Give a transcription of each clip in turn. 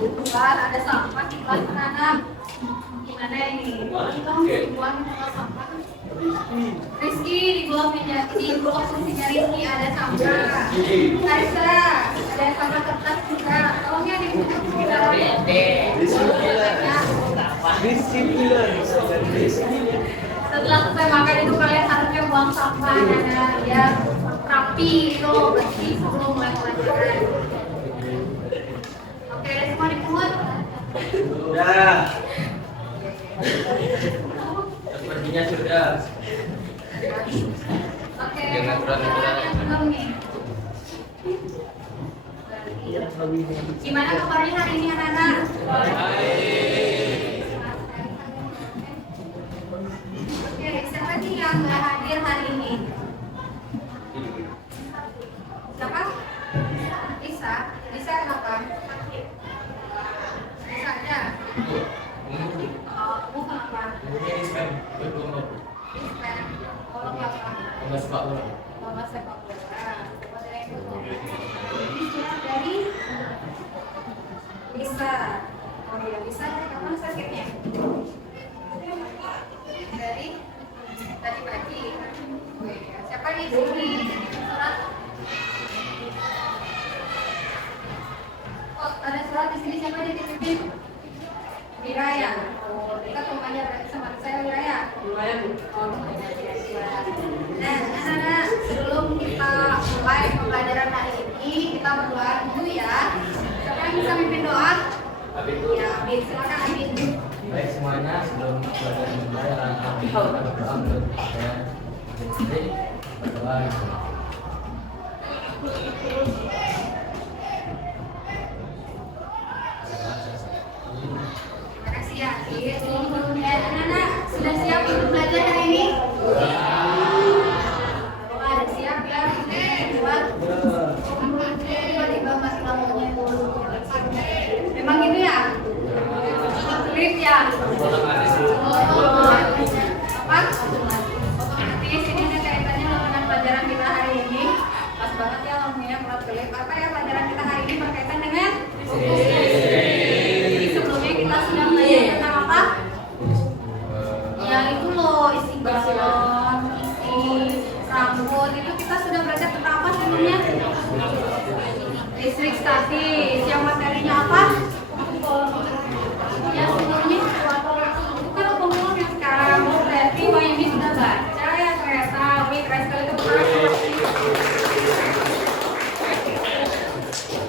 Kebetulan ada sampah di kelas anak. Gimana ini? Tolong dibuang sampah. Rizky di blok kursinya Rizky ada sampah. Arisa ada sampah kertas juga. Tolong ya dibuang. Setelah selesai makan itu kalian harusnya buang sampah ya rapi itu bersih sebelum mulai pelajaran. Oke, ada semua dipungut. Sudah. Sepertinya sudah. Oke. Jangan berat-berat. Belum nih. Gimana kabarnya hari ini anak-anak? Oke, siapa nih yang nggak hadir hari ini? Siapa? Lisa. Lisa kenapa? Lisa aja. Oh, kamu kenapa? Dispen. Oh, kenapa? Lomba sepak bola. Dari Lisa. Oh iya, Lisa dari kapan sakitnya? Dari tadi pagi. Oh iya. Siapa di sini? Surat. Oh, ada surat di sini. Siapa di titipin? Wiraya. Oh, dekat rumahnya berarti sama saya Wiraya. Wiraya. Oh, nah, anak-anak, sebelum kita mulai pembelajaran hari ini, kita berdoa dulu ya. Siapa yang bisa mimpin doa? Ya, Abid, silakan Abid. Baik semuanya, sebelum pelajaran dimulai, kita berdoa menurut saya. Jadi, berdoa. Terima kasih ya, Abid. Sebelumnya, anak-anak, sudah siap untuk belajar hari ini? Ada siap ya? Buat tiba-tiba masih lampunya dulu. Memang gitu ya? Trip ya? Apa? Otomatis ini ada kaitannya dengan pelajaran kita hari ini. Pas banget ya lampunya mulat kelip. Apa ya pelajaran kita hari ini berkaitan dengan? Jadi sebelumnya kita sudah belajar tentang apa? Ya itu loh, isi balon, isi rambut. Itu kita sudah belajar tentang apa sebelumnya? Listrik statis. Yang materinya apa? Ya sebelumnya bukan umum yang sekarang. Berarti Wahyu sudah baca ya ternyata. Wih, keren sekali itu.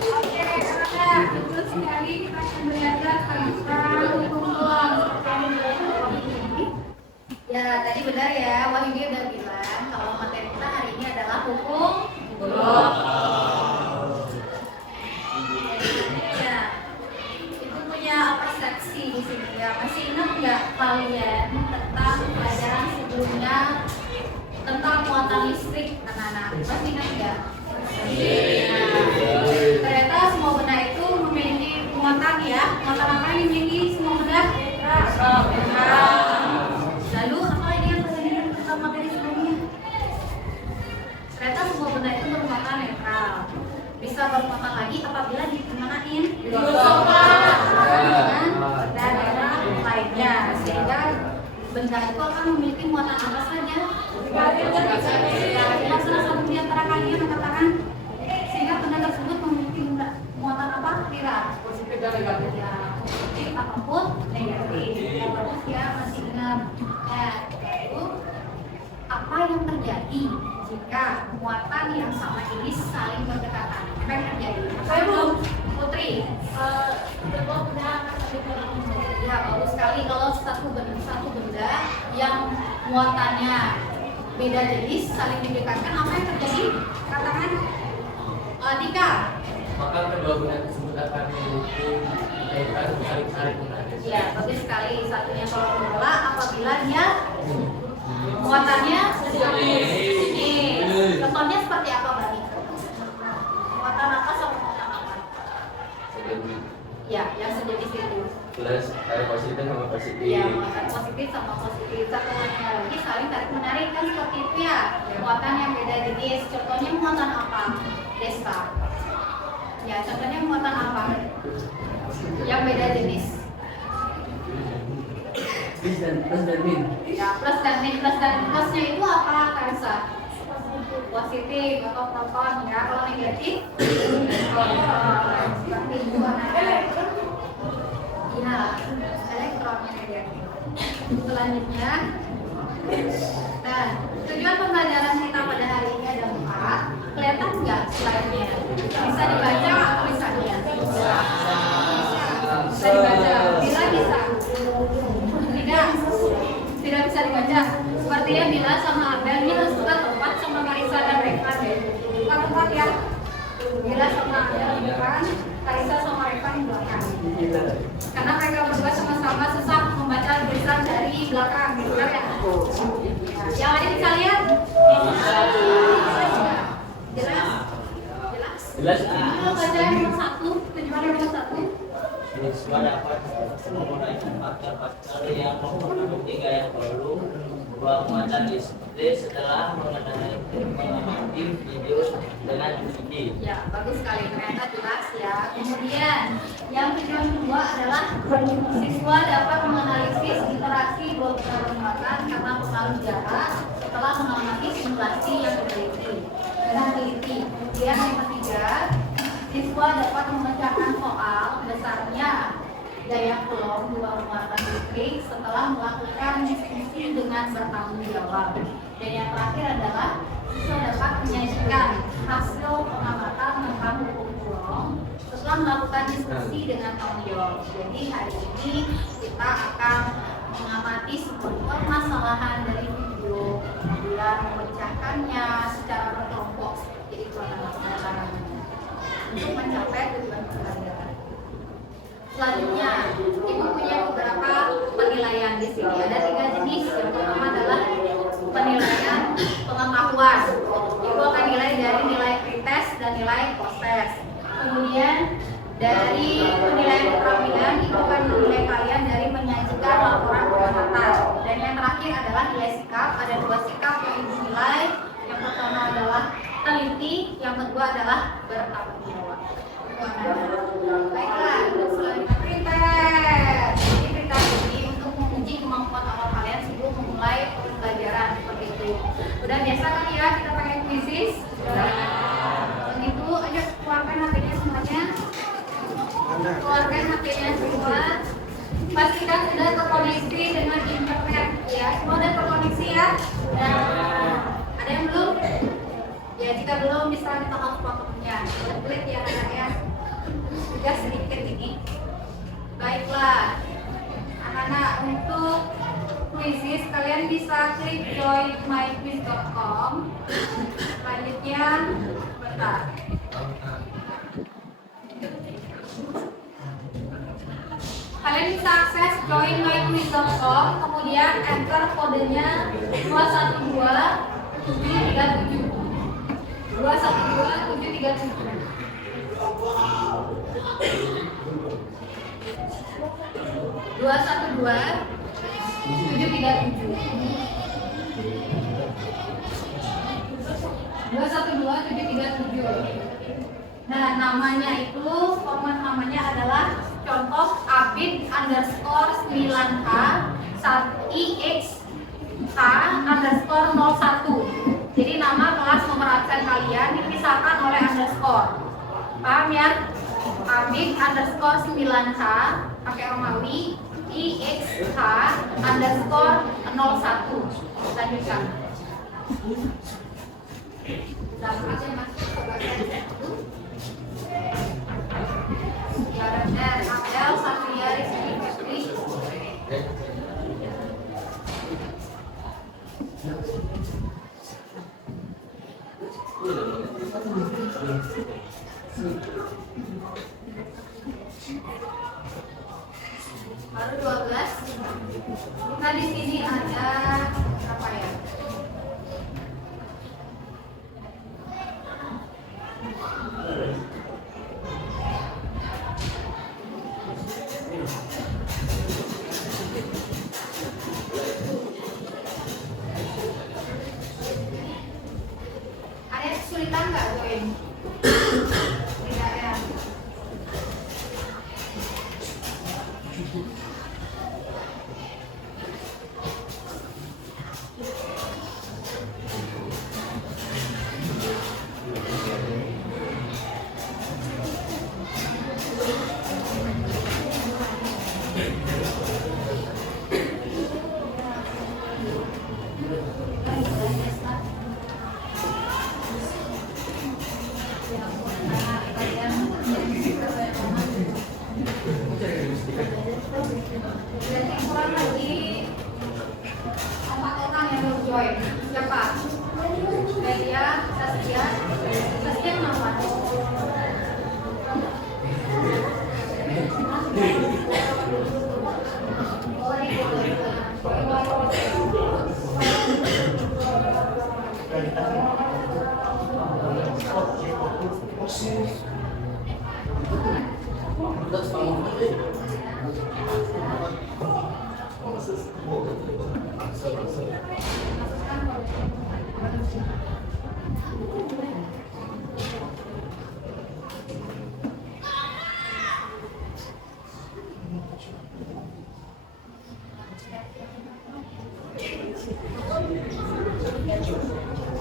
Oke, karena betul sekali kita akan belajar tentang hukum blok. Ya, tadi benar ya, Wahyu udah bilang kalau materi kita hari ini adalah hukum blok. Ya, itu punya persepsi di sini ya. Masih ingat nggak kalian tentang pelajaran sebelumnya tentang muatan listrik, anak-anak? Masih ingat nggak? Nah, ternyata semua benda itu memiliki muatan ya. Muatan apa yang dimiliki semua benda? Lalu apa ini yang kalian tentang materi sebelumnya? Ternyata semua benda itu bermuatan netral. Bisa bermuatan lagi apabila dikemanain? Dengan benda lainnya, sehingga benda itu akan memiliki muatan apa saja? Ya, salah satu di antara kalian mengatakan sehingga benda tersebut memiliki muatan apa? Kira? Ya, positif apapun negatif. Yang bagus ya masih ingat. Nah, itu apa yang terjadi jika muatan yang sama ini saling berdekatan? Apa yang terjadi? Saya belum Putri. Ya bagus sekali kalau satu benda yang muatannya beda jenis saling didekatkan, apa yang terjadi? Katakan Dika. Maka kedua benda tersebut akan memiliki kaitan saling menarik. Ya bagus sekali. Satunya kalau bola apabila dia muatannya ini. Contohnya seperti apa Bani? Muatan apa sama muatan apa? Jadi, Ya, yang sejenis itu. plus positif sama positif. Ya, muatan positif sama positif. Satu lagi saling tarik menarik kan seperti itu ya. Muatan yang beda jenis. Contohnya muatan apa? Desa. Ya, contohnya muatan apa? yang beda jenis. Plus dan min. Ya, plus dan min. Plusnya itu apa, Karsa? Positif atau proton ya. Kalau negatif seperti itu ya, elektronnya negatif. Selanjutnya, nah, tujuan pembelajaran kita pada hari ini ada 4. Kelihatan nggak slide-nya? Bisa dibaca atau bisa dilihat? Bisa dibaca. Bila bisa? Tidak bisa dibaca. Sepertinya Bila sama Abel ini harus buka tempat sama Marisa dan Revan ya. Buka tempat ya. Bila sama Abel di depan, Marisa sama Revan di belakang. Karena mereka berdua sama-sama susah membaca tulisan dari belakang, gitu kan ya. Yang lain bisa lihat? Jelas? Jelas. Kalau baca yang nomor 1, tujuan yang nomor 1. Siswa dapat menggunakan faktor-faktor yang mempengaruhi tiga yang perlu bahwa muatan display setelah mengamati video dengan tinggi. Ya, bagus sekali, ternyata jelas ya. Kemudian, yang tujuan kedua adalah siswa dapat menganalisis interaksi beberapa muatan karena pengaruh jarak setelah mengamati simulasi yang teliti. Kemudian yang ketiga, siswa dapat memecahkan soal besarnya daya Coulomb dua muatan listrik setelah melakukan diskusi dengan bertanggung jawab. Dan yang terakhir adalah siswa dapat menyajikan hasil pengamatan tentang hukum Coulomb setelah melakukan diskusi dengan tanggung jawab. Jadi hari ini kita akan mengamati sebuah permasalahan dari video dan memecahkannya secara berkelompok seperti itu untuk mencapai tujuan pembelajaran. Selanjutnya, Ibu punya beberapa penilaian di sini. Ada 3 jenis. Yang pertama adalah penilaian pengetahuan. Ibu akan nilai dari nilai pretest dan nilai post-test. Kemudian dari penilaian keterampilan, Ibu akan menilai kalian dari menyajikan laporan pengamatan. Dan yang terakhir adalah nilai sikap. Ada 2 sikap yang Ibu nilai. Yang pertama adalah teliti, yang kedua adalah bertanggung jawab. Baiklah, selanjutnya pretest. Jadi pretest ini untuk menguji kemampuan awal kalian sebelum memulai pembelajaran seperti itu. Udah biasa kan ya kita pakai quizzes? Begitu, ayo keluarkan HP-nya semuanya. Keluarkan HP-nya semua. Pastikan sudah terkoneksi dengan internet ya. Semua sudah terkoneksi ya. Ada yang belum? Ya jika belum bisa kita hotspot-nya. Klik ya anak-anak. Juga sedikit ini. Baiklah, anak-anak, untuk quizzes kalian bisa klik joinmyquiz.com. Selanjutnya, bentar. Kalian bisa akses joinmyquiz.com, kemudian enter kodenya 212737. 212737. 212-737. Nah, namanya itu, format namanya adalah contoh abid_9H IX_H_01. Jadi nama kelas nomor absen kalian dipisahkan oleh underscore. Paham ya? Abid_9H pakai Romawi IX_H_01. Lanjutkan. Abel, Satria, Rizky, Fitri. Baru 12. Nah di sini ada apa ya? Ada kesulitan nggak join? Tidak ya. Siapa? Delia, Saskia. Saskia kenapa?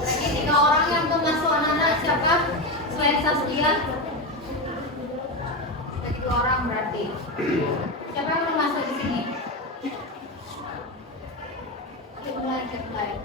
Lagi 3 orang yang belum masuk anak-anak siapa? Selain Saskia. Lagi 2 orang berarti. Siapa yang belum masuk di sini? Mulai.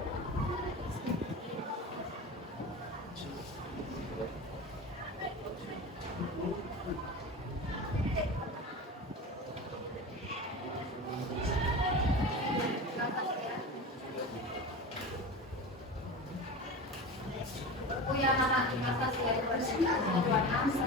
Punya anak di atas ya, persenjataan 26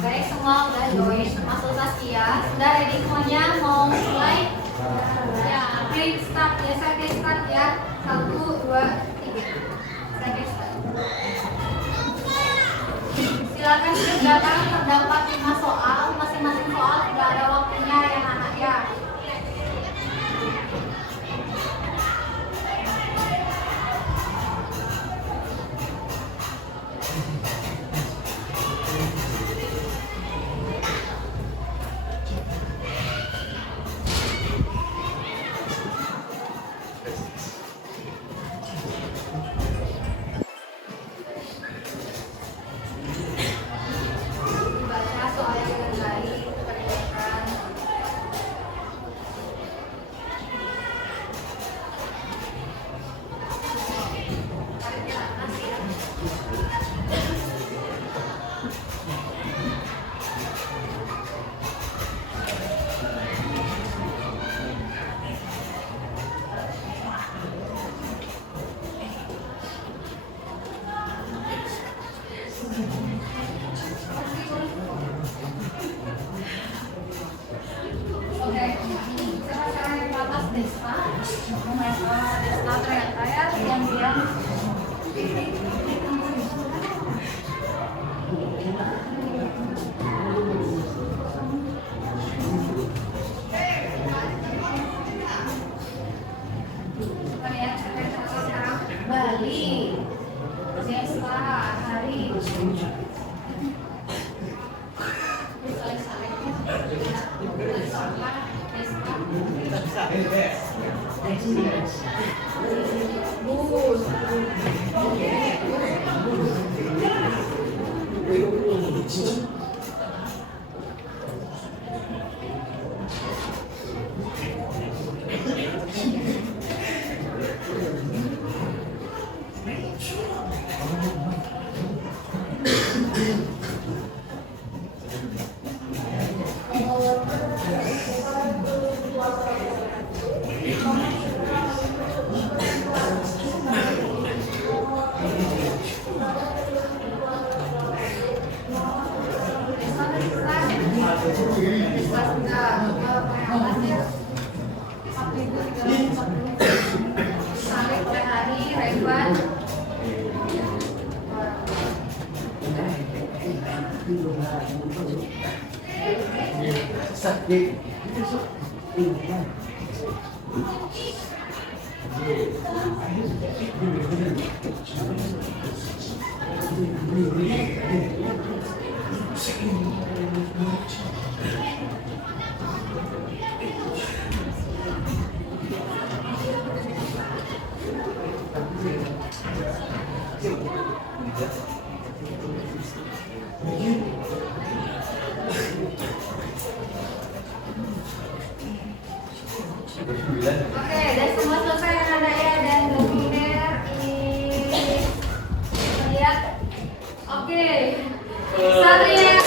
Baik, semua udah join termasuk Saskia. Sudah ready semuanya, mau mulai? Ya, play start ya, saya play start ya. 1, 2, 3. Saya play start. Silakan kerjakan, terdapat 5 soal, masing-masing soal tidak ada waktunya ya anak ya. Baca soalnya dengan baik, kerjakan. Oke, sekarang di atas Desma. Desma ternyata ya yang dia. Sekarang Bali, Desma, Hari. Saleh oleh Hari, Revan. Oke, dan semua selesai anak-anak ya, dan webinar is lihat. Oke, sorry ya.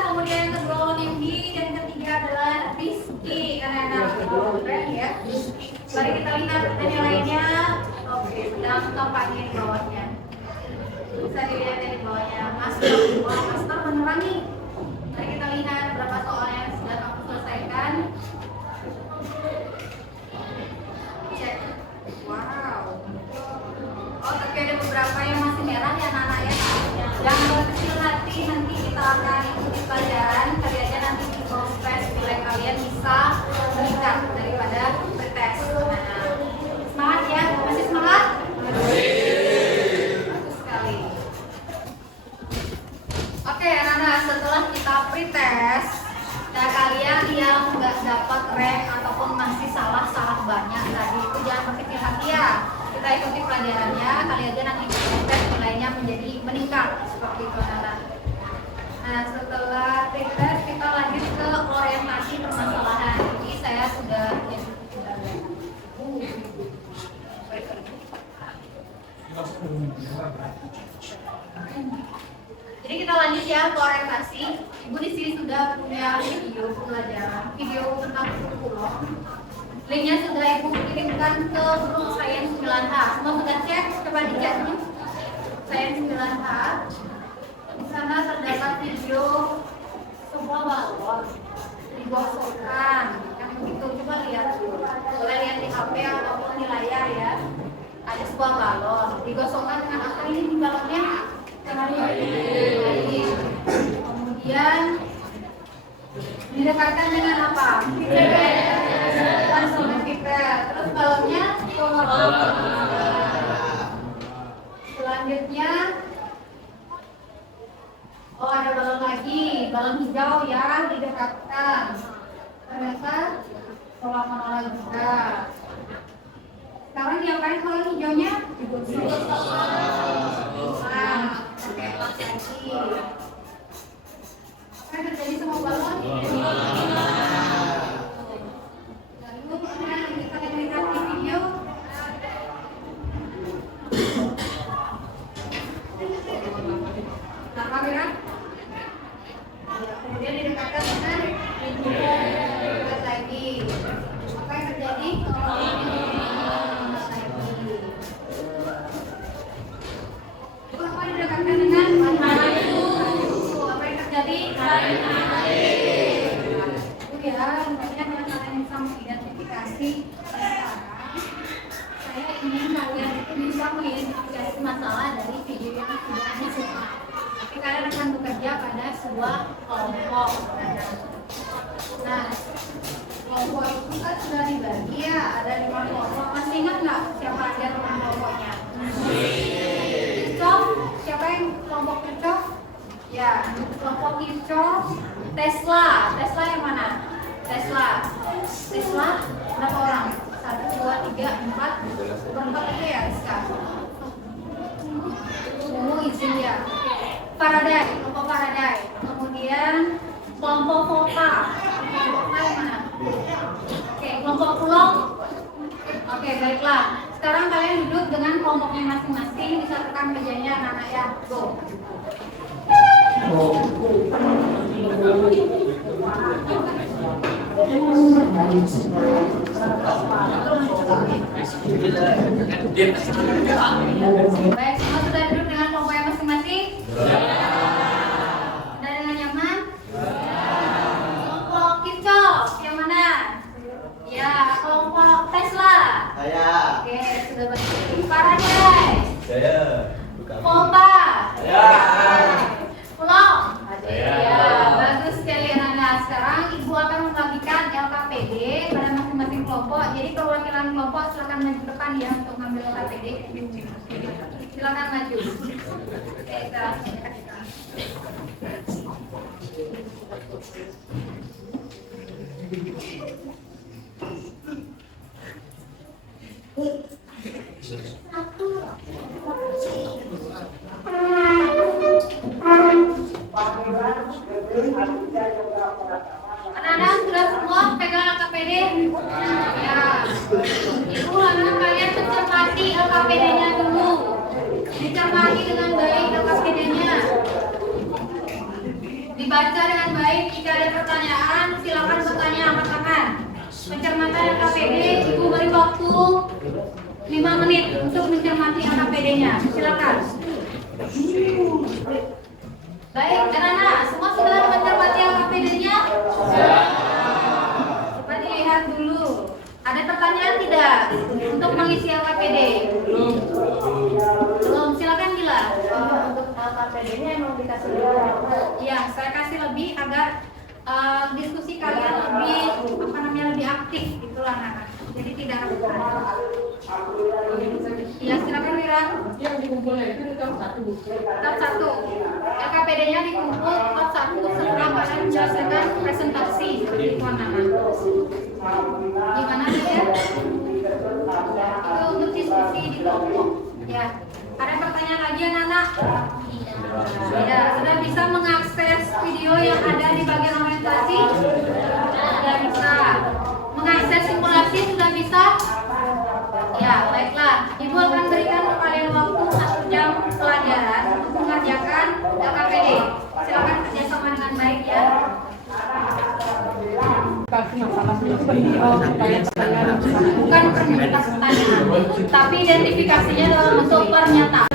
Kemudian yang kedua Nindi dan ketiga adalah Rizky, anak-anak keren ya. Mari kita lihat nilainya. Oke, sedang kampanye di bawahnya. Bisa dilihat dari bawahnya. Master, wah master beneran nih. Mari kita lihat berapa soal yang sudah kamu selesaikan. Cek. Wow. Oh, tapi ada beberapa yang masih merah ya anak-anak ya. Yang berkecil hati, nanti kita akan ikuti pelajaran. Kali aja nanti di proses nilai kalian bisa meningkat daripada pretest. Nah, semangat ya, masih semangat? Bagus sekali. Oke anak-anak, setelah kita pretest, nah kalian yang nggak dapat rank ataupun masih salah banyak tadi itu jangan berkecil hati ya. Kita ikuti pelajarannya, kali aja nanti pretest nilainya menjadi meningkat seperti itu anak-anak. Nah setelah pretest kita lanjut ke orientasi permasalahan. Ini saya sudah Jadi kita lanjut ya ke orientasi. Ibu di sini sudah punya video pelajaran, video tentang kurikulum. Linknya sudah ibu kirimkan ke grup Sains 9H. Semua sudah cek, coba dicek nih. Sains 9H. Di sana terdapat video sebuah balon digosokkan. Yang begitu coba lihat. Boleh lihat di HP ataupun di layar ya. Ada sebuah balon digosokkan dengan apa ini di balonnya? Air. Kemudian didekatkan dengan apa? Langsung pipet. Terus balonnya selanjutnya oh ada balon lagi, balon hijau ya didekatkan. Ternyata tolak menolak juga. Sekarang diapain balon hijaunya? Oke, lagi. Kan terjadi semua balon. Lalu kita lihat di video. Nah, kamera. Kemudian didekatkan dengan dekat lagi. Apa yang terjadi? Apa yang didekatkan dengan apa yang terjadi? Itu ya, intinya dengan kalian bisa mengidentifikasi sekarang. Saya ingin kalian itu bisa mengidentifikasi masalah dari video yang sudah disusun. Tapi kalian akan bekerja pada sebuah kelompok. Nah, kelompok itu kan sudah dibagi ya, ada 5 kelompok. Masih ingat nggak siapa aja teman kelompoknya? Kirchhoff, siapa yang kelompok Kirchhoff? Ya, kelompok Kirchhoff. Tesla yang mana? Tesla berapa orang? 1, 2, 3, 4. Berempat itu ya, Rizka. Izin ya. Faraday, kelompok Faraday. Kemudian kelompok Volta. Volta yang mana? Oke, kelompok Coulomb. Oke, baiklah. Sekarang kalian duduk dengan kelompoknya masing-masing, disatukan mejanya anak-anak ya. Go. Baik, semua sudah duduk dengan kelompoknya masing-masing? Sudah dengan nyaman? Kelompok Kirchhoff, yang mana? Ya, kelompok Tesla. Saya. Oke, sudah berarti. Faraday. Saya. Volta. Saya. Coulomb. Saya. Ya, bagus sekali anak-anak. Sekarang ibu akan membagikan LKPD pada masing-masing kelompok. Jadi perwakilan kelompok silakan maju depan ya untuk mengambil LKPD. Silakan maju. Oke, kita Anak-anak sudah semua pegang LKPD? Ya. Ibu anak kalian mencermati LKPD-nya dulu. Dicermati dengan baik LKPD-nya. Dibaca dengan baik. Jika ada pertanyaan, silakan bertanya angkat tangan. Pencermatan LKPD, Ibu beri waktu 5 menit untuk mencermati LKPD-nya. Silakan. Baik, anak-anak, semua sudah mencermati LKPD-nya? Coba dilihat dulu. Ada pertanyaan tidak untuk mengisi LKPD? Belum, silakan Gila. Untuk LKPD-nya emang dikasih lebih. Ya, saya kasih lebih agar diskusi kalian lebih aktif gitulah anak-anak. Jadi tidak rebutan. Ya, silakan Wira. Yang dikumpulnya itu di tahap 1. Tahap 1. LKPD-nya dikumpul tahap 1 setelah kalian menyelesaikan presentasi seperti itu anak-anak. Gimana ya? Itu untuk diskusi di kelompok. Ya. Ada pertanyaan lagi anak-anak? Ya, sudah bisa mengakses video yang ada di bagian orientasi? Sudah bisa. Mengakses simulasi sudah bisa? Ya, baiklah. Ibu akan berikan kalian waktu 1 jam pelajaran untuk mengerjakan LKPD. Silakan kerjasama dengan baik ya. Bukan pertanyaan, tapi identifikasinya dalam bentuk pernyataan.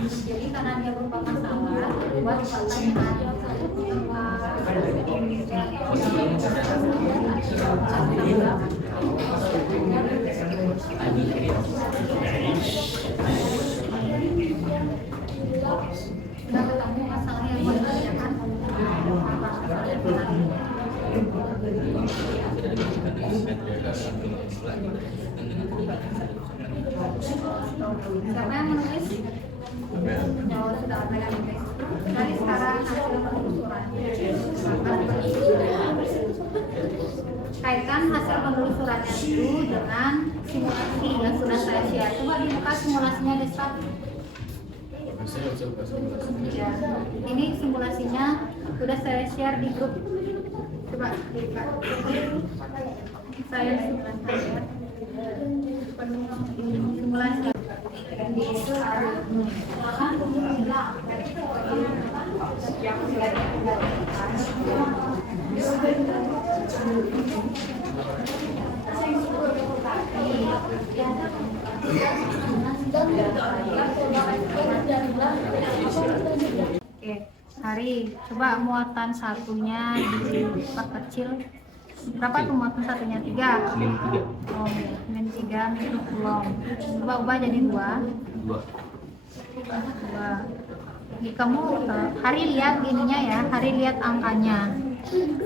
Jadi karena dia berupa masalah, buat sudah ketemu masalah yang mengerjakan. Siapa yang menulis? Oh, sudah ada yang menulis. Dari sekarang hasil penelusuran. Kaitkan hasil penelusurannya itu dengan simulasi yang sudah saya share. Coba dibuka simulasinya di start. Ya, ini simulasinya sudah saya share di grup. Coba dibuka. Saya simulasi. Simulasi. Oke, Hari, coba muatan satunya diperkecil. Berapa tuh muatan satunya? 3? Min 3. Oh, min 3 min belum. Coba ubah jadi 2. 2. Jadi kamu Hari lihat ininya ya, Hari lihat angkanya.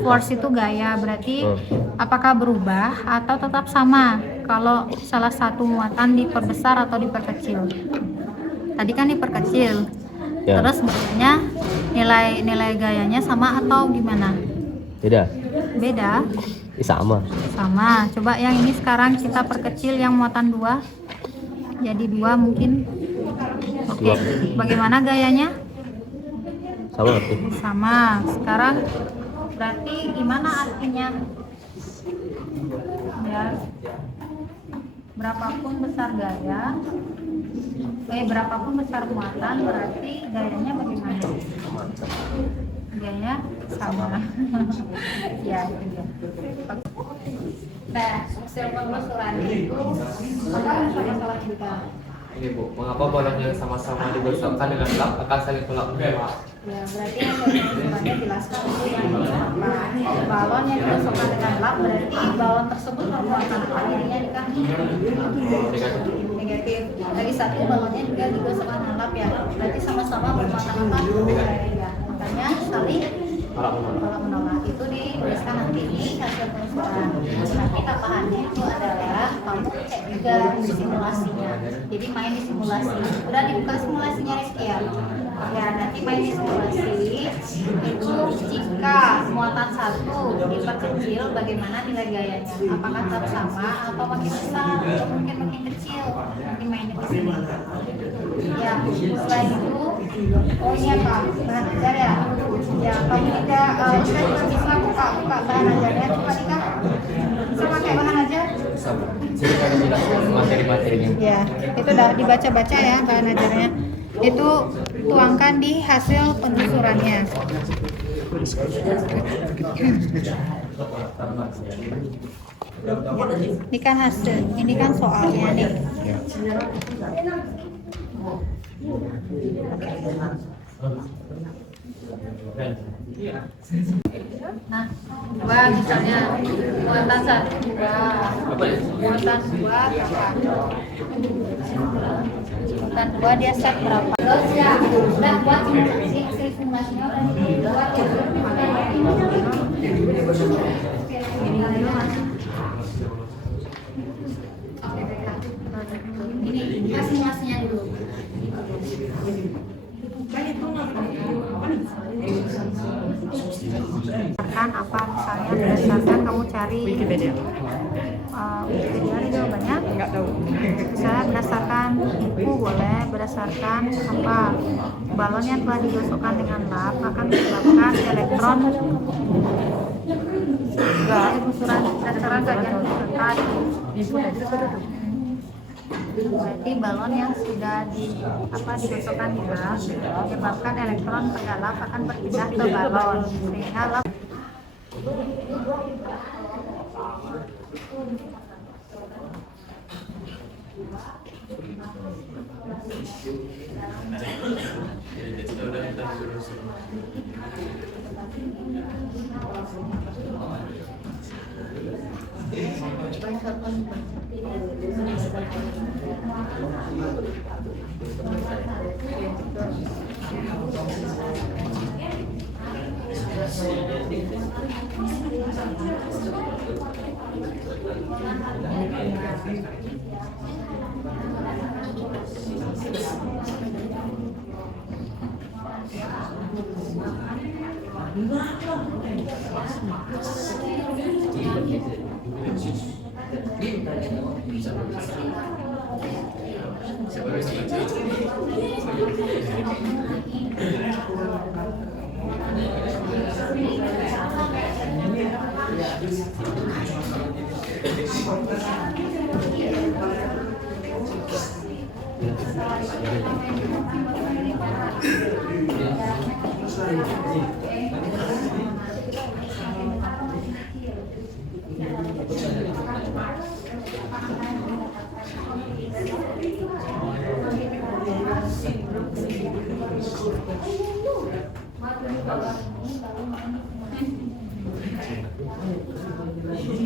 Force itu gaya, berarti apakah berubah atau tetap sama kalau salah satu muatan diperbesar atau diperkecil? Tadi kan diperkecil. Ya. Terus gayanya nilai gayanya sama atau gimana? Beda. Beda? Sama. Sama. Coba yang ini sekarang kita perkecil yang muatan 2. Jadi 2 mungkin. Oke. Dua. Bagaimana gayanya? Sama berarti. Sama. Sekarang berarti gimana artinya? Ya. Berapapun besar gaya, berapapun besar muatan, berarti gayanya bagaimana? Gayanya sama. Ya, itu dia. Nah, hasil penelusuran itu apa masalah kita? Ini Bu, mengapa balon yang sama-sama digosokkan dengan lap akan saling tolak menolak? Ya, berarti hasil penelusurannya jelaskan itu yang apa. Balon yang digosokkan dengan lap berarti balon tersebut bermuatan apa jadinya kan? Negatif. Tadi satu balonnya juga digosokkan dengan lap ya. Berarti sama-sama bermuatan apa? Ya. Makanya saling Tolak menolak. itu dituliskan nanti di hasil penelusuran. Nanti tambahannya itu adalah kamu cek juga di simulasinya. Jadi main di simulasi. Udah dibuka simulasinya Rizky ya? Ya, nanti main di simulasi itu jika muatan 1 diperkecil bagaimana nilai gayanya? Apakah tetap sama atau makin besar atau mungkin makin kecil? Nanti mainnya di sini. Ya, setelah itu oh iya Kak, bahan ajar ya? Ya, kamu tidak kita bisa buka bahan ajarnya coba nih Kak. Bisa pakai bahan ajar? Sama. Jadi kalau jelaskan materi-materinya. Ya, itu udah dibaca-baca ya bahan ajarnya. Itu tuangkan di hasil penelusurannya. Ini kan hasil, ini kan soalnya nih. Nah, 2 misalnya muatan 1 2, muatan 2 berapa? Muatan 2 dia set berapa? Terus ya, udah buat simulasi, hasil simulasinya udah dibuat ya. Ini simulasinya dulu. Berdasarkan apa misalnya berdasarkan kamu cari Wikipedia juga banyak nggak tahu misalnya berdasarkan info boleh berdasarkan apa balon yang telah digosokkan dengan lap akan menyebabkan elektron berdasarkan kajian terkait berarti balon yang sudah digosokkan di lap menyebabkan elektron pada lap akan berpindah ke balon sehingga lap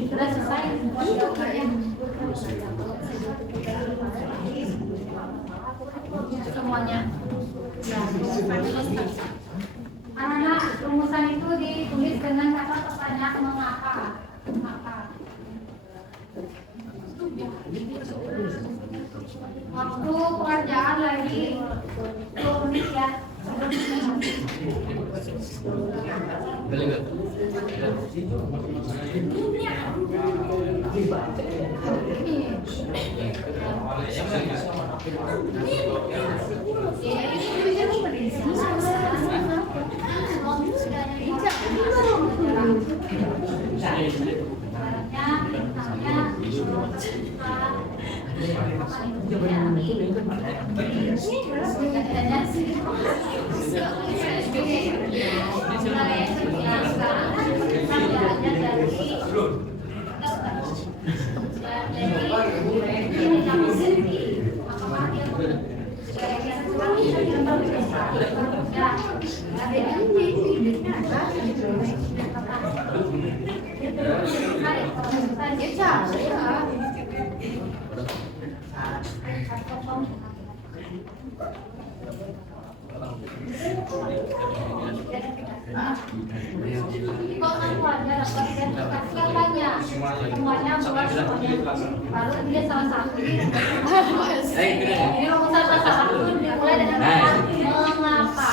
Sudah selesai semuanya. anak-anak rumusan itu ditulis dengan kata pertanyaan mengapa. Waktu pekerjaan lagi 10 menit ya. Boleh nggak? Semuanya baru dia salah satu. Ini rumusan salah satu dimulai dengan kata mengapa.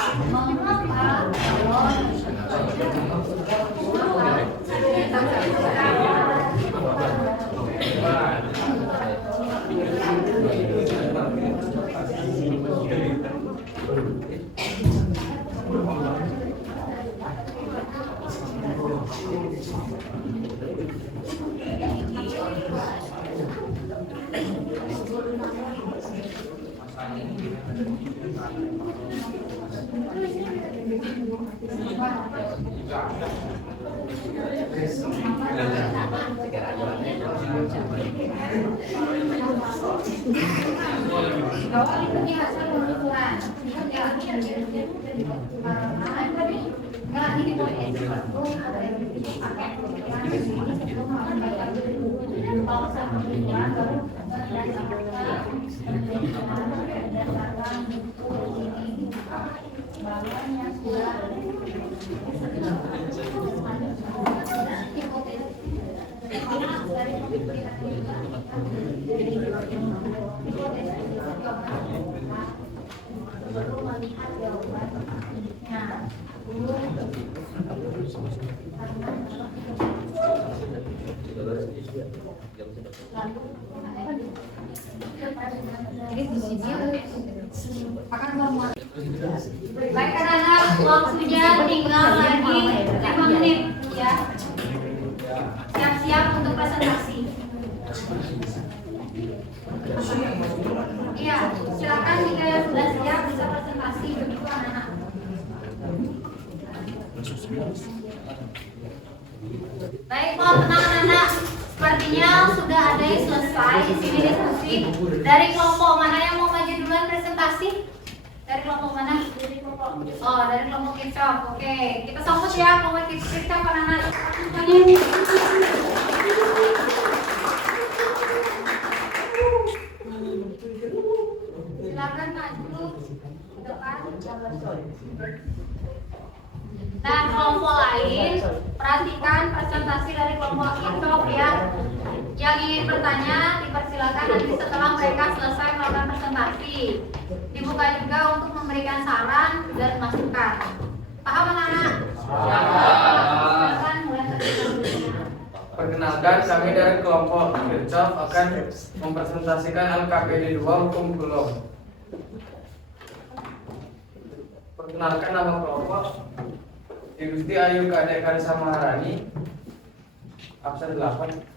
Ini hasil penelusuran. Ini boleh baik anak-anak, waktunya tinggal lagi 5 menit ya. Siap-siap untuk presentasi. Iya, silakan jika yang sudah siap bisa presentasi begitu anak-anak. Baiklah, tenang anak-anak. Sepertinya sudah ada yang selesai di sini diskusi. Dari kelompok mana yang mau maju duluan presentasi? Dari kelompok mana? Oh, dari kelompok Kirchhoff. Oke, kita sambut ya kelompok Kirchhoff anak-anak. Silakan maju depan. Nah, kelompok lain, perhatikan presentasi dari kelompok Kirchhoff ya. Yang ingin bertanya, dipersilakan nanti setelah mereka selesai melakukan presentasi. Dibuka juga untuk memberikan saran dan masukan. Paham anak-anak? Silakan mulai presentasi. Perkenalkan, kami dari kelompok Kirchhoff akan mempresentasikan LKPD 2 Hukum Kulon. Perkenalkan nama kelompok Igusti Ayu Kadek Karisa Maharani, absen 8.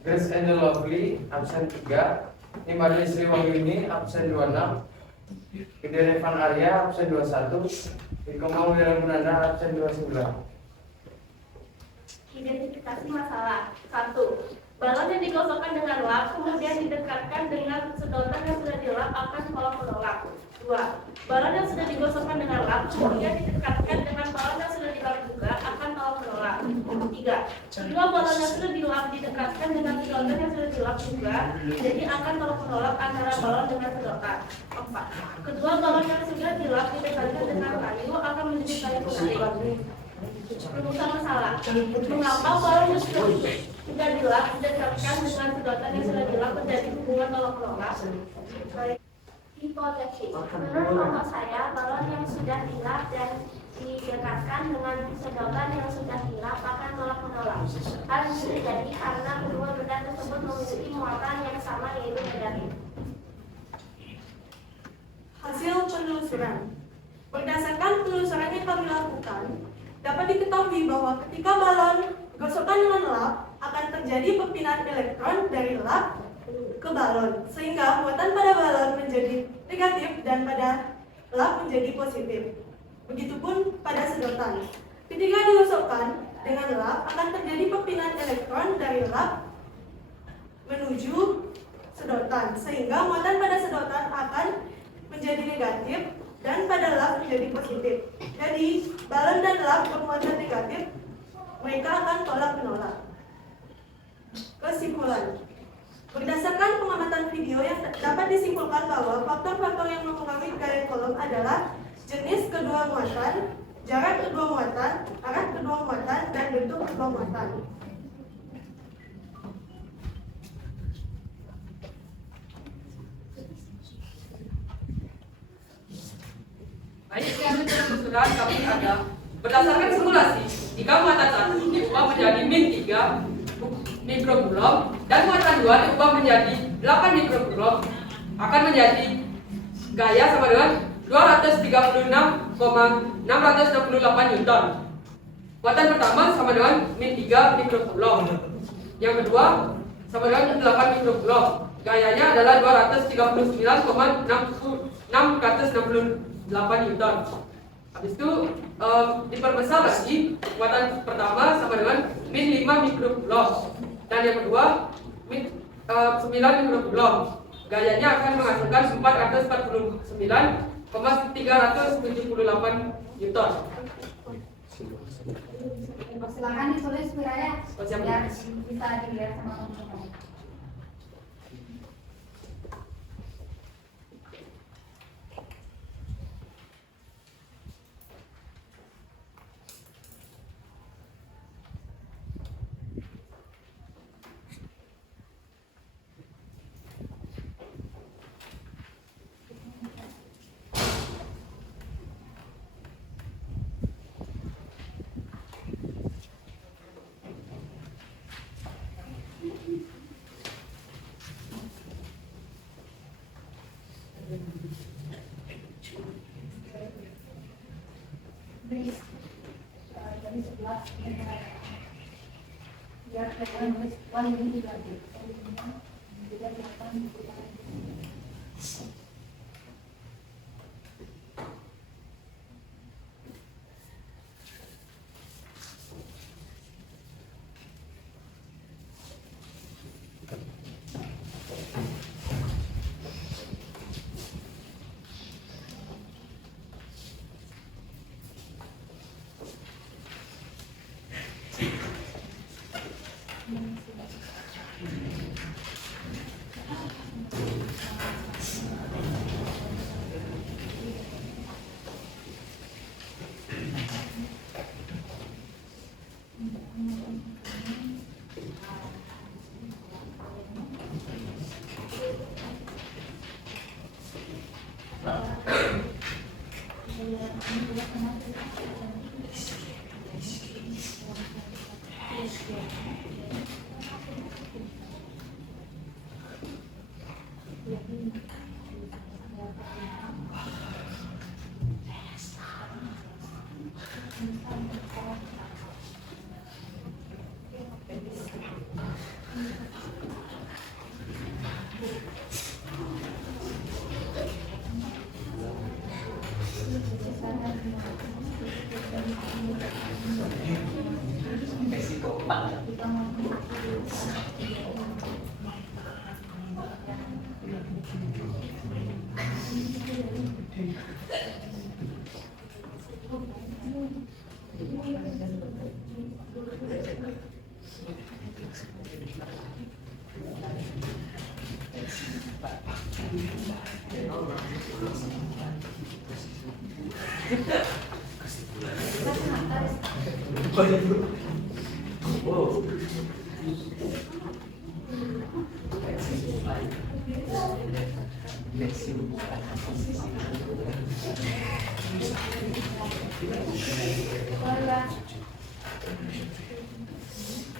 Grace Angel Lovely, absen 3. Imadi Sri Wahyuni, absen 26. Gede Revan Arya, absen 21. Ikomang Wiramunanda, absen 29. Identifikasi masalah. 1. Balon yang digosokkan dengan lap kemudian didekatkan dengan sedotan yang sudah dilap akan kolom penolak. 2. Balon yang sudah digosokkan dengan lap kemudian didekatkan dengan balon yang sudah dilap juga akan kolom penolak. 3. Kedua balon yang sudah dilap didekatkan dengan sedotan yang sudah dilap juga, jadi akan kolom penolak antara balon dengan sedotan. 4. Kedua balon yang sudah dilap didekatkan dengan kayu akan menjadi kayu penarik. Rumusan masalah. Mengapa balon yang sudah dilap didekatkan dengan sedotan yang sudah dilap menjadi hubungan tolak menolak? Hipotesis. Menurut kelompok saya, balon yang sudah dilap dan didekatkan dengan sedotan yang sudah hilap akan tolak-menolak. Hal ini terjadi karena kedua benda tersebut memiliki muatan yang sama, yaitu negatif. Hasil penelusuran. Berdasarkan penelusuran yang kami lakukan, dapat diketahui bahwa ketika balon digosokkan dengan lap, akan terjadi perpindahan elektron dari lap ke balon, sehingga muatan pada balon menjadi negatif dan pada lap menjadi positif. Begitupun pada sedotan. Ketika digosokkan dengan lap, akan terjadi perpindahan elektron dari lap menuju sedotan, sehingga muatan pada sedotan akan menjadi negatif dan pada lap menjadi positif. Jadi, balon dan lap bermuatan negatif, mereka akan tolak-menolak. Kesimpulan. Berdasarkan pengamatan video yang dapat disimpulkan bahwa faktor-faktor yang mempengaruhi gaya kolom adalah jenis kedua muatan, jarak kedua muatan, arah kedua muatan, dan bentuk kedua muatan. Baik, sekarang penelusuran kami ada berdasarkan simulasi, jika muatan 1 diubah menjadi -3 mikrocoulomb dan muatan 2 diubah menjadi 8 mikrocoulomb, akan menjadi gaya sama dengan 236,668 Newton. Muatan pertama sama dengan -3 mikrocoulomb. Yang kedua sama dengan 8 mikrocoulomb. Gayanya adalah 239,668 Newton. Habis itu diperbesar lagi, muatan pertama sama dengan -5 mikrocoulomb dan yang kedua 9 mikrocoulomb. Gayanya akan menghasilkan 449,378 Newton. Silakan ditulis Wiraya Siap. biar bisa dilihat sama teman-teman. Dari sebelah biar kelihatan nulis wali ini juga tidak kelihatan.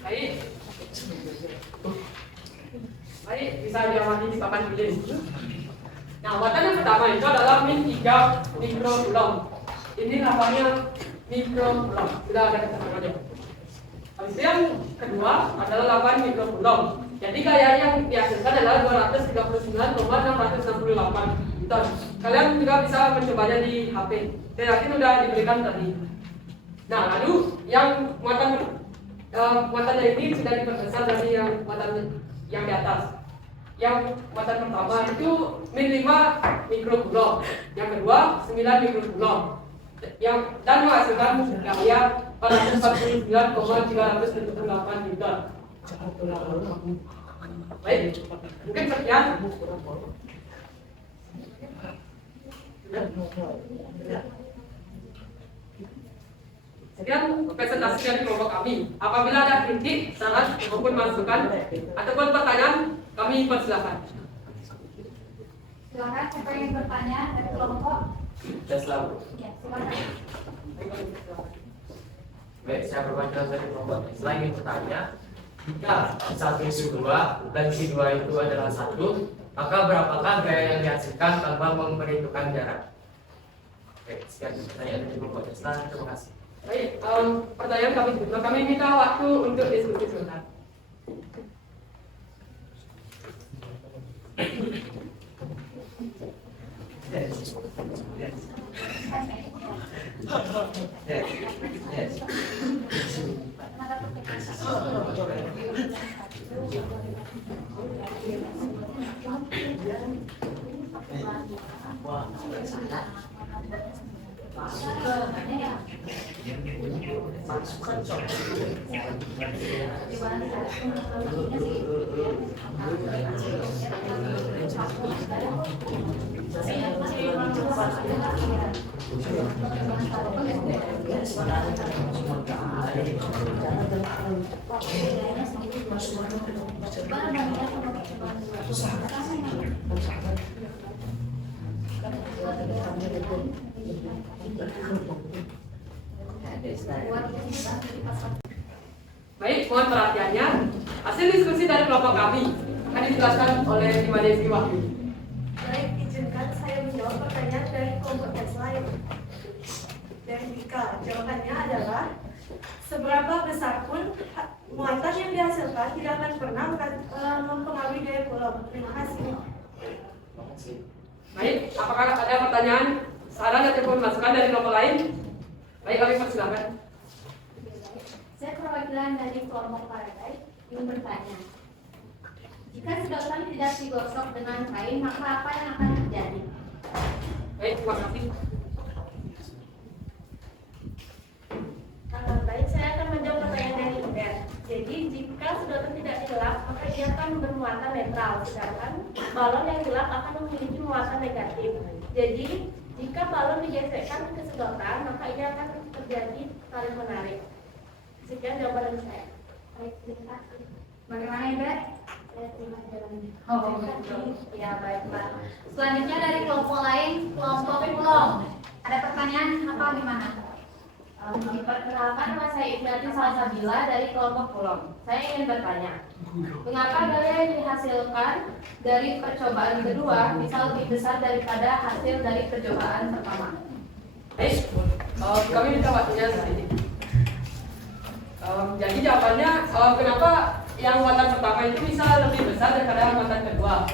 Baik. Baik, bisa diamati di papan tulis. Nah, muatan yang pertama itu adalah min 3 mikrocoulomb. Ini namanya mikrocoulomb. Sudah ada keterangannya. Habis itu yang kedua adalah 8 mikrocoulomb. Jadi gaya yang dihasilkan adalah 239,668 Newton. Kalian juga bisa mencobanya di HP. Saya yakin sudah diberikan tadi. Nah, lalu yang muatannya ini sudah diperbesar dari yang muatan yang di atas. Yang muatan pertama itu min 5 mikrocoulomb, yang kedua 9 mikrocoulomb, dan menghasilkan gaya 449,378 Newton. Baik, mungkin sekian. Sekian presentasi dari kelompok kami. Apabila ada kritik, saran, maupun masukan ataupun pertanyaan, kami persilakan. Silakan siapa yang bertanya dari kelompok. Tes lalu. Ya, silakan. Baik, saya berbicara dari kelompok. Selain ingin bertanya, jika 1 isi 2 dan isi 2 itu adalah 1, maka berapakah gaya yang dihasilkan tanpa memperhitungkan jarak? Oke, sekian pertanyaan dari kelompok Tesla. Terima kasih. Baik, pertanyaan kami minta waktu untuk diskusi sebentar. Baik, mohon perhatiannya. Hasil diskusi dari kelompok kami akan dijelaskan oleh Mbak Desi Wahyu. Baik, izinkan saya menjawab pertanyaan dari kelompok Tesla dari Dika. Jawabannya adalah seberapa besar pun muatan yang dihasilkan tidak akan pernah mempengaruhi gaya Coulomb. Terima kasih. Baik, apakah ada pertanyaan, saran ataupun masukan dari kelompok lain? Baik, kami persilakan. Saya perwakilan dari kelompok Faraday ingin bertanya. Jika sedotan tidak digosok dengan kain, maka apa yang akan terjadi? Baik, terima kasih. Baik, saya akan menjawab pertanyaan dari Indah. Jadi, jika sedotan tidak dilap, maka ia akan bermuatan netral, sedangkan balon yang dilap akan memiliki muatan negatif. Jadi, jika balon digesekkan ke sedotan, maka ia akan terjadi tarik menarik. Sekian jawaban dari saya. Baik, terima kasih. Bagaimana Indra? Ya baik Pak. Selanjutnya dari kelompok lain, kelompok Coulomb. Ada pertanyaan apa gimana? Perkenalkan, nama saya Ibrahim Salsabila dari kelompok Coulomb. Saya ingin bertanya, mengapa gaya yang dihasilkan dari percobaan kedua bisa lebih besar daripada hasil dari percobaan pertama? Baik, kami minta waktunya sedikit. Jadi jawabannya, kenapa yang muatan pertama itu bisa lebih besar daripada muatan kedua?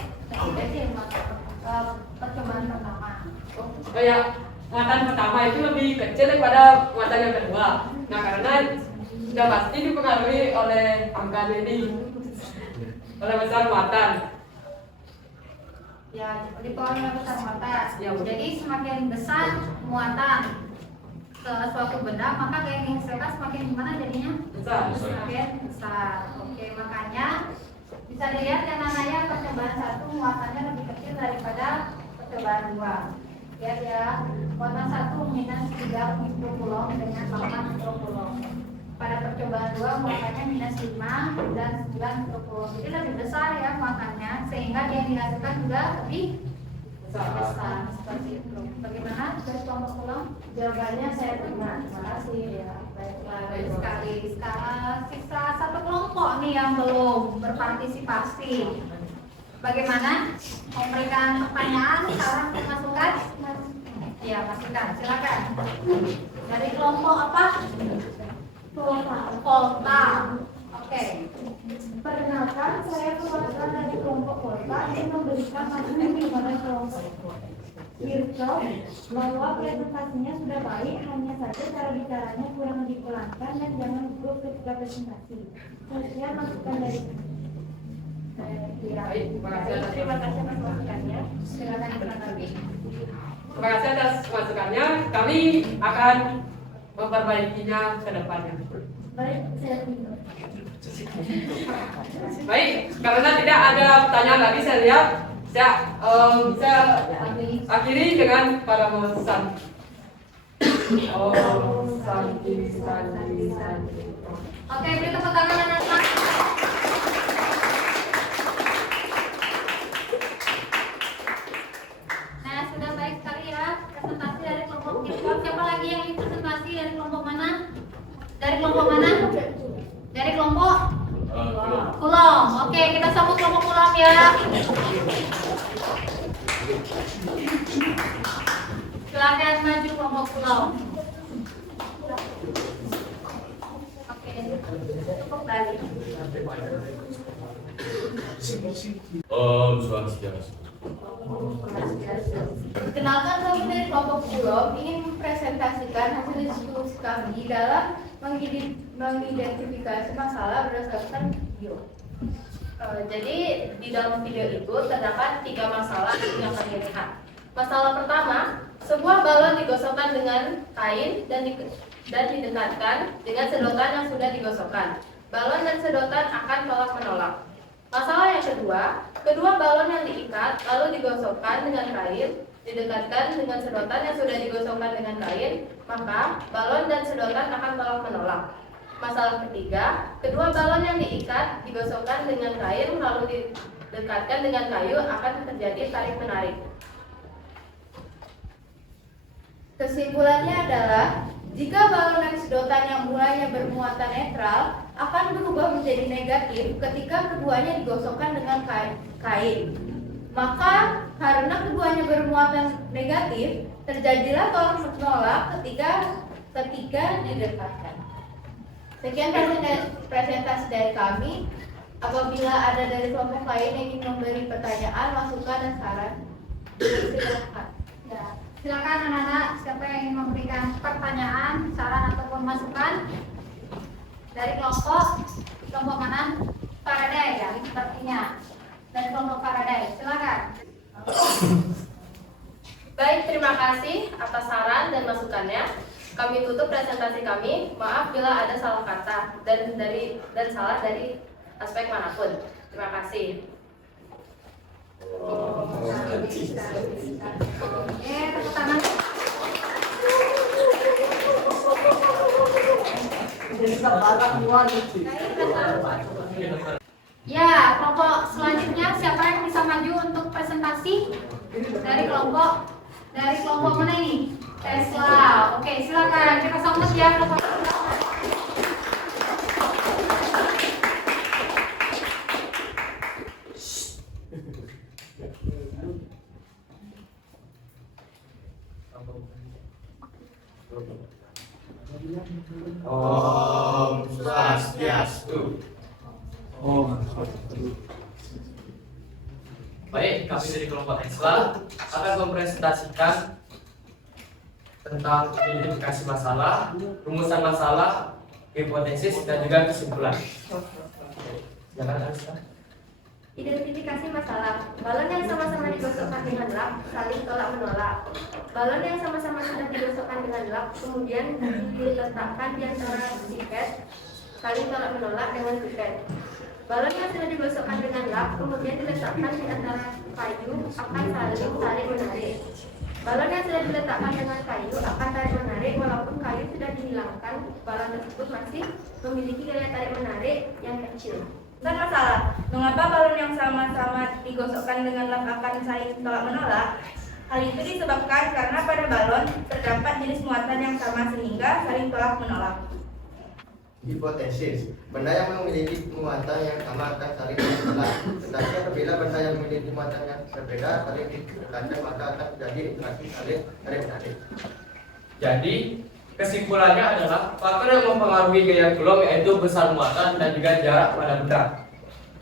Percobaan pertama. Kayak muatan pertama itu lebih kecil daripada muatan yang kedua. Nah, karena sudah pasti dipengaruhi oleh angka ini, oleh besar muatan. Ya, dipengaruhi besar muatan. Ya, betul. Jadi semakin besar muatan ke suatu benda, maka gaya yang dihasilkan semakin gimana jadinya? Besar. Semakin besar. Oke, makanya bisa dilihat yang namanya percobaan 1 muatannya lebih kecil daripada percobaan 2. Lihat ya, muatan 1 minus 3 mikrocoulomb dengan 8 mikrocoulomb. Pada percobaan 2 muatannya minus 5 dan 9 mikrocoulomb. Jadi lebih besar ya muatannya, sehingga yang dihasilkan juga lebih besar seperti itu. Bagaimana dari kelompok pulau? Jawabannya saya terima. Terima kasih ya. Baiklah. Baik sekali. Sekarang sisa satu kelompok nih yang belum berpartisipasi. Bagaimana? Memberikan pertanyaan, saran, dan masukan? Ya, masukan. Silakan. Dari kelompok apa? Volta. Oke. Perkenalkan, saya kebetulan dari kelompok Volta ingin memberikan masukan kepada kelompok Virtual bahwa presentasinya sudah baik, hanya saja cara bicaranya kurang dipulangkan dan jangan gugup ketika presentasi. Sekian masukan dari Baik, terima kasih atas Terima kasih atas masukannya. Silakan Ibu. Terima kasih atas masukannya. Kami akan memperbaikinya ke depannya. Baik, saya terima. Baik, karena tidak ada pertanyaan lagi, saya lihat saya bisa akhiri dengan para pesan. Santi. Oke, beri tepuk tangan anak-anak. Nah, sudah baik sekali ya presentasi dari kelompok kita. Siapa lagi yang ingin presentasi dari kelompok mana? Dari kelompok mana? Dari kelompok Kulom. Oke, kita sambut kelompok Kulom ya. Silakan maju kelompok Kulom. Oke, cukup balik. Om Swastiastu. Perkenalkan, kami dari kelompok Bulog ingin mempresentasikan hasil diskusi kami dalam mengidentifikasi masalah berdasarkan video. Jadi di dalam video itu terdapat 3 masalah yang kami lihat. Masalah pertama, sebuah balon digosokkan dengan kain dan didekatkan dengan sedotan yang sudah digosokkan. Balon dan sedotan akan tolak-menolak. Masalah yang kedua, kedua balon yang diikat lalu digosokkan dengan kain, didekatkan dengan sedotan yang sudah digosokkan dengan kain, maka balon dan sedotan akan tolak-menolak. Masalah ketiga, kedua balon yang diikat digosokkan dengan kain lalu didekatkan dengan kayu akan terjadi tarik-menarik. Kesimpulannya adalah jika balon dan sedotan yang mulanya bermuatan netral akan berubah menjadi negatif ketika keduanya digosokkan dengan kain. Maka karena keduanya bermuatan negatif, terjadilah tolak-menolak ketika didekatkan. Sekian presentasi dari kami. Apabila ada dari kelompok lain yang ingin memberi pertanyaan, masukan, dan saran, silakan. Ya, silakan anak-anak, siapa yang ingin memberikan pertanyaan, saran ataupun masukan dari kelompok mana? Faraday ya, sepertinya. Dari kelompok Faraday, silakan. Baik, terima kasih atas saran dan masukannya. Kami tutup presentasi kami. Maaf bila ada salah kata dan salah dari aspek manapun. Terima kasih. Oke, tepuk tangan. Ya, kelompok selanjutnya siapa yang bisa maju untuk presentasi dari kelompok mana ini? Tesla. Oke, silakan kita sambut ya. Om Swastiastu. Baik, kami dari kelompok Tesla akan mempresentasikan tentang identifikasi masalah, rumusan masalah, hipotesis, dan juga kesimpulan. Silakan Alisa. Identifikasi masalah. Balon yang sama-sama digosokkan dengan lap saling tolak-menolak. Balon yang sama-sama sudah digosokkan dengan lap kemudian diletakkan di antara piket saling tolak-menolak dengan piket. Balon yang sudah digosokkan dengan lap kemudian diletakkan di antara kayu akan saling menarik. Balon yang sudah diletakkan dengan kayu akan tarik menarik walaupun kayu sudah dihilangkan. Balon tersebut masih memiliki gaya tarik menarik yang kecil. Bukan masalah, mengapa balon yang sama-sama digosokkan dengan lap akan saling tolak menolak? Hal itu disebabkan karena pada balon terdapat jenis muatan yang sama sehingga saling tolak menolak. Hipotesis, benda yang memiliki muatan yang sama akan saling menolak. Tetapi apabila benda yang memiliki muatan yang berbeda saling didekatkan, maka akan terjadi interaksi saling menarik. Jadi kesimpulannya adalah faktor yang mempengaruhi gaya Coulomb yaitu besar muatan dan juga jarak pada benda.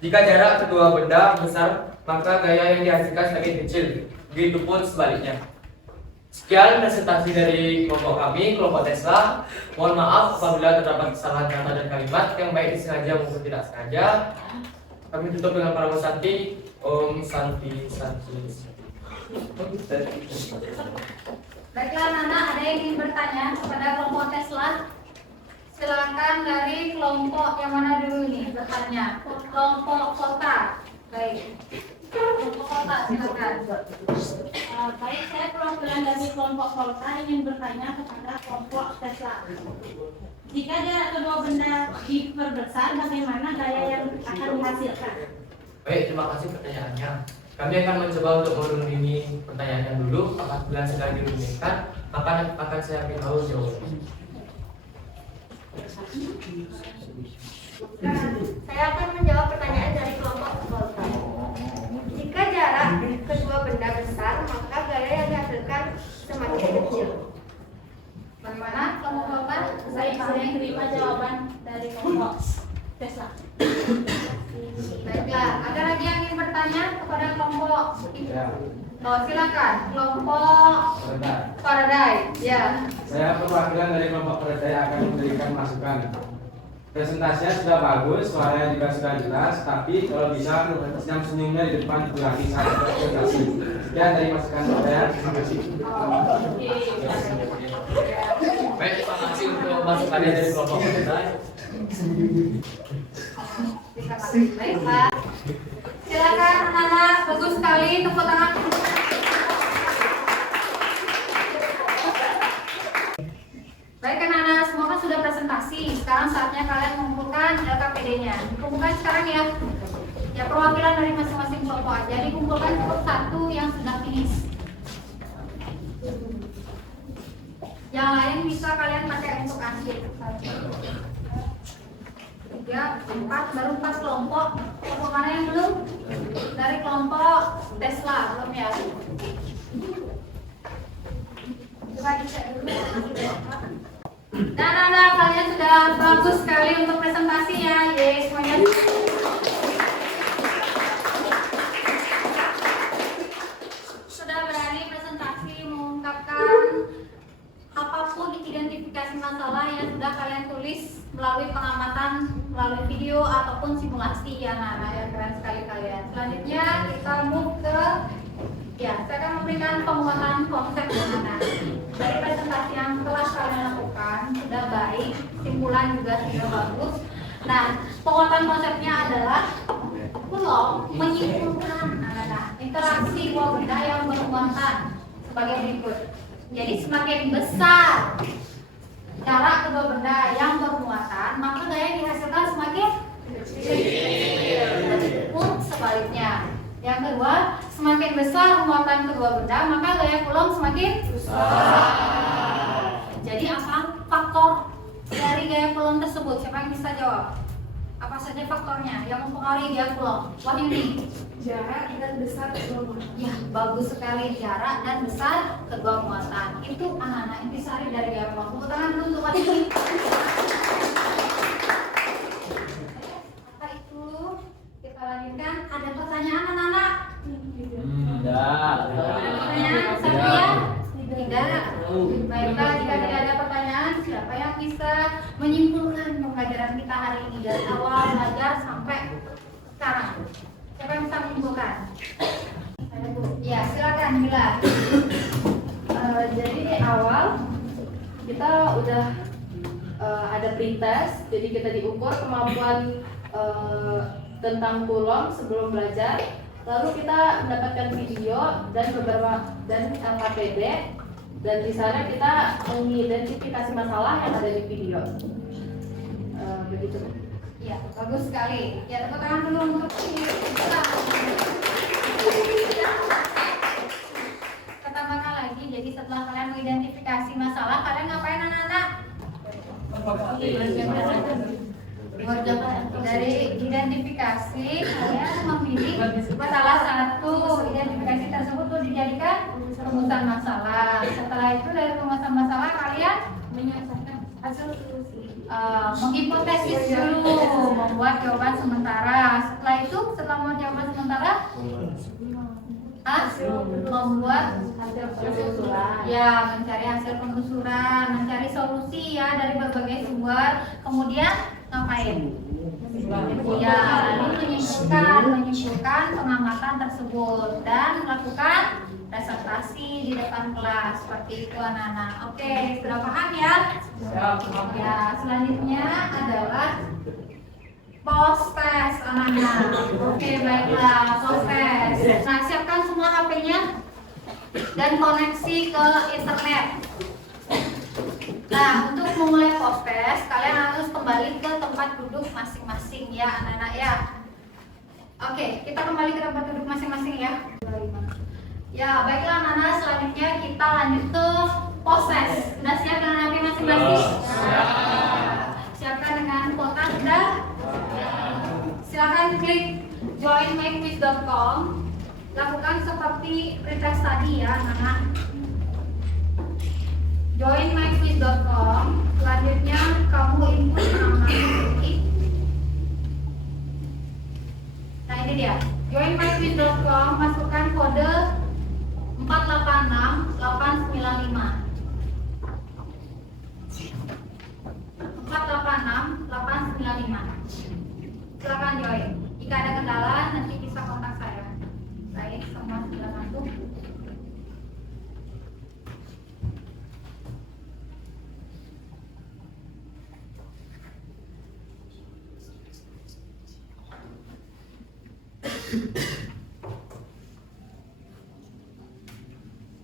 Jika jarak kedua benda besar, maka gaya yang dihasilkan semakin kecil. Begitupun sebaliknya. Sekian presentasi dari kelompok kami, kelompok Tesla. Mohon maaf apabila terdapat kesalahan kata dan kalimat yang baik disengaja maupun tidak sengaja. Kami tutup dengan para santi. Om Santi Santi. Baiklah Nana, ada yang ingin bertanya kepada kelompok Tesla? Silakan dari kelompok yang mana dulu nih bertanya? Kelompok kota. Baik. Kelompok kota silakan. Baik, saya perwakilan dari kelompok kota ingin bertanya kepada kelompok Tesla. Jika jarak kedua benda diperbesar, bagaimana gaya yang akan dihasilkan? Baik, terima kasih pertanyaannya. Kami akan mencoba untuk merundingi pertanyaannya dulu. Apabila sedang dirundingkan, maka akan saya beritahu jawabannya. Saya akan menjawab pertanyaan dari kelompok kota. Jika jarak kedua benda besar, maka gaya yang dihasilkan semakin kecil. Bagaimana kelompok kota? Saya terima jawaban dari kelompok Tesla. Baiklah, ada lagi yang ingin bertanya kepada kelompok? Oh, silakan. Kelompok Faraday. Ya. Saya perwakilan dari kelompok Faraday akan memberikan masukan. Presentasinya sudah bagus, suaranya juga sudah jelas, tapi kalau bisa senyum-senyumnya di depan dikurangi saat presentasi. Sekian dari masukan saya. Terima kasih. Baik, terima kasih untuk masukannya dari kelompok Faraday. Baiklah. Silakan anak-anak, bagus sekali, tepuk tangan. Baik anak-anak, semua kan sudah presentasi. Sekarang saatnya kalian mengumpulkan LKPD-nya. Dikumpulkan sekarang ya. Ya, perwakilan dari masing-masing kelompok aja. Dikumpulkan cukup satu yang sudah finish. Yang lain bisa kalian pakai untuk akhir. 3, 4, baru 4 kelompok. Kelompok mana yang belum? Dari kelompok Tesla, belum ya? Coba dicek dulu. Nah, kalian sudah bagus sekali untuk presentasinya. Yeay, semuanya. Sudah berani presentasi mengungkapkan apapun identifikasi masalah yang sudah kalian tulis melalui pengamatan, melalui video ataupun simulasi ya Nana, yang keren sekali kalian. Selanjutnya kita move ke saya akan memberikan penguatan konsep ya Nana. Dari presentasi yang telah kalian lakukan sudah baik, simpulan juga sudah bagus. Nah, penguatan konsepnya adalah Coulomb menyimpulkan interaksi dua benda yang bermuatan sebagai berikut. Jadi semakin besar jarak kedua benda yang bermuatan, maka gaya yang dihasilkan semakin kecil. Pun sebaliknya. Yang kedua, semakin besar muatan kedua benda, maka gaya Coulomb semakin besar. Jadi apa faktor dari gaya Coulomb tersebut? Siapa yang bisa jawab? Apa saja faktornya yang mempengaruhi gaya Coulomb? What do you think? Jarak dan besar kedua muatan. Ya, bagus sekali, jarak dan besar kedua muatan. Itu anak-anak intisari dari gaya Coulomb. Tepuk tangan dulu untuk Wati. Maka itu kita lanjutkan. Ada pertanyaan anak-anak? Ada pertanyaan? Satu ya? Tidak. Baiklah, jika tidak ada pertanyaan, siapa yang bisa menyimpulkan pembelajaran kita hari ini dari awal belajar sampai sekarang? Siapa yang bisa menyimpulkan? Ya, silakan Mila. Jadi di awal kita udah ada pretest, jadi kita diukur kemampuan tentang Coulomb sebelum belajar. Lalu kita mendapatkan video dan beberapa LKPD, dan di sana kita mengidentifikasi masalah yang ada di video. Begitu. Ya, bagus sekali. Ya, tepuk tangan dulu untuk ini. Kata Jadi setelah kalian mengidentifikasi masalah, kalian ngapain anak-anak? Dari identifikasi kalian memilih salah satu identifikasi tersebut untuk dijadikan rumusan masalah. Setelah itu dari rumusan masalah kalian menyelesaikan hasil solusi. Menghipotesis dulu, membuat jawaban sementara. Setelah itu, setelah membuat jawaban sementara, membuat hasil penelusuran. Ya, mencari hasil penelusuran, mencari solusi ya dari berbagai sumber. Kemudian ngapain? Ya, lalu menyimpulkan pengamatan tersebut dan melakukan presentasi di depan kelas seperti itu anak-anak. Oke, sudah paham ya? Ya, selanjutnya adalah post test anak-anak. Oke, baiklah, post test. Nah, siapkan semua HP-nya dan koneksi ke internet. Nah, untuk memulai post test, kalian harus kembali ke tempat duduk masing-masing ya anak-anak ya. Oke, kita kembali ke tempat duduk masing-masing ya. Ya, baiklah anak-anak, selanjutnya kita lanjut ke post test. Sudah siap dengan HP masing-masing? Siapkan dengan kuota sudah? Silakan klik joinmakequiz.com. Lakukan seperti pretest tadi ya anak-anak. Joinmakequiz.com. Selanjutnya kamu input nama ini. Nah ini dia. Joinmakequiz.com. Masukkan kode 486895. 486895. Silakan join. Jika ada kendala nanti bisa kontak saya. Baik, semua sudah masuk.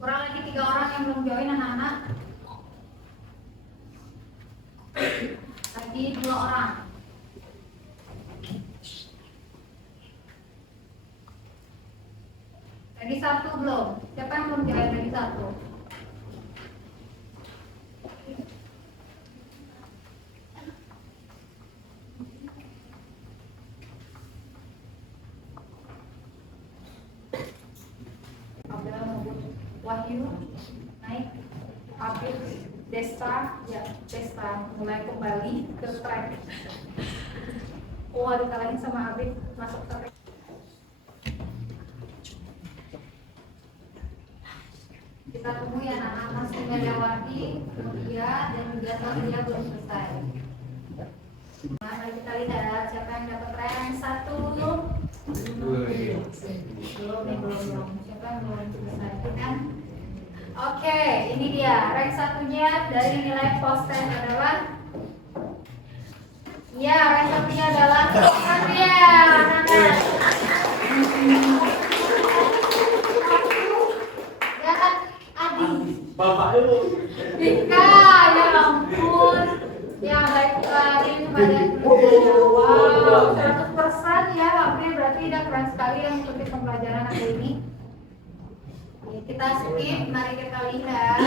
Kurang lagi 3 orang yang belum join anak-anak. Lagi 2 orang. Lagi 1 belum. Siapa yang belum join lagi 1? Wahyu naik, Afif, Desta, ya Desta mulai kembali ke track. Oh, dikalahin sama Afif masuk track. Kita tunggu ya anak-anak masih Meliawati, dia dan juga dia belum selesai. Nah, mari kita lihat siapa yang dapat rank 1. Belum. Siapa yang belum selesai kan? Oke, ini dia rank 1-nya dari nilai post test adalah ya, rank 1-nya adalah Satria. Dan Adi. Bapak itu. Dika, ya ampun. Ya baiklah, ini kepada wow, 100% ya, oke berarti udah keren sekali yang mengikuti pembelajaran hari ini. Kita skip, mari kita lihat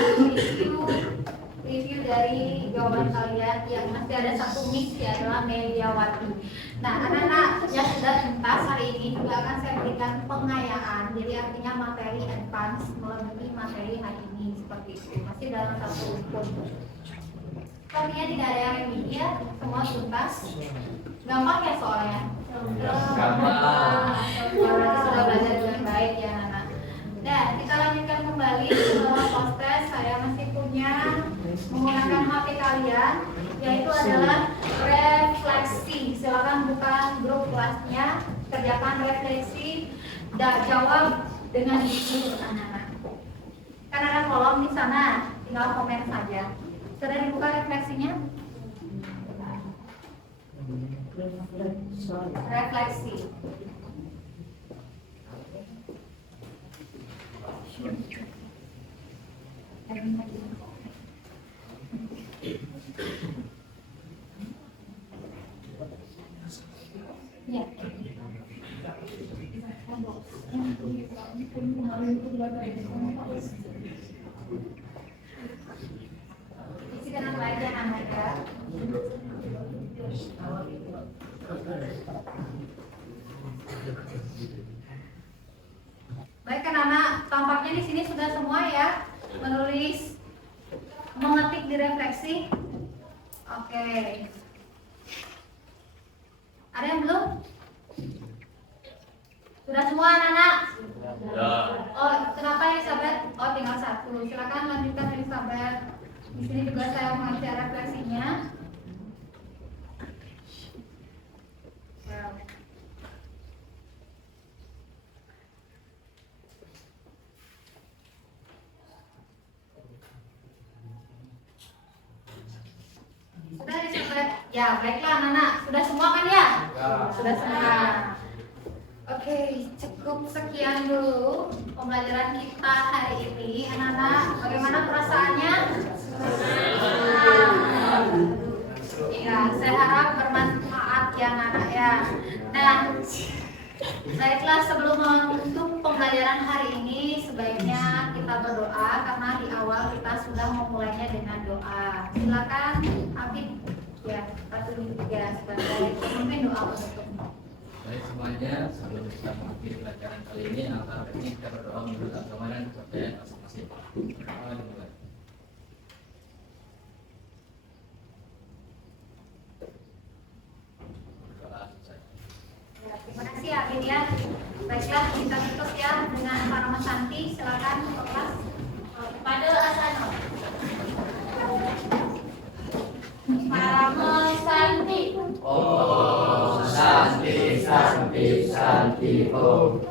review dari jawaban kalian yang masih ada 1 miss ya adalah Meliawati. Nah anak-anak yang sudah tuntas hari ini juga akan saya berikan pengayaan, jadi artinya materi advance melebihi materi hari ini seperti itu, masih dalam 1 pun. Artinya tidak ada yang remedial, semua tuntas. Gampang ya soalnya? Gampang. Sudah belajar dengan baik ya anak-anak. Dan kita lanjutkan kembali setelah post test. Saya masih punya menggunakan HP kalian, yaitu adalah refleksi. Silakan buka grup kelasnya, kerjakan refleksi dan jawab dengan jujur anak-anak. Kan ada kolom di sana, tinggal komen saja. Sudah dibuka refleksinya? Refleksi. Ya. lagi anak ya. Baik anak-anak, tampaknya di sini sudah semua ya menulis, mengetik di refleksi. Oke. Ada yang belum? Sudah semua anak-anak? Oh, kenapa Elizabeth? Oh, tinggal satu. Silakan lanjutkan Elizabeth. Di sini juga saya mengajar refleksinya. Sudah Elizabeth? Ya, baiklah anak-anak. Sudah semua kan ya? Sudah semua. Oke, cukup sekian dulu pembelajaran kita hari ini, anak-anak. Bagaimana perasaannya? Iya, saya harap bermanfaat ya anak-anak ya. Nah, baiklah sebelum menutup pembelajaran hari ini, sebaiknya kita berdoa karena di awal kita sudah memulainya dengan doa. Silakan, Habib. Ya, Ratu ya sebagai pemimpin doa penutup. Baik semuanya, sebelum kita mengakhiri pelajaran kali ini, alangkah baiknya kita berdoa menurut agama dan kepercayaan masing-masing. Berdoa dimulai. Berdoa selesai. Ya, terima kasih ya Abid ya. Baiklah kita tutup ya dengan Parama Santi. Silakan kelas pada asana. Parama Santi. Om Santi Santi Santi Om.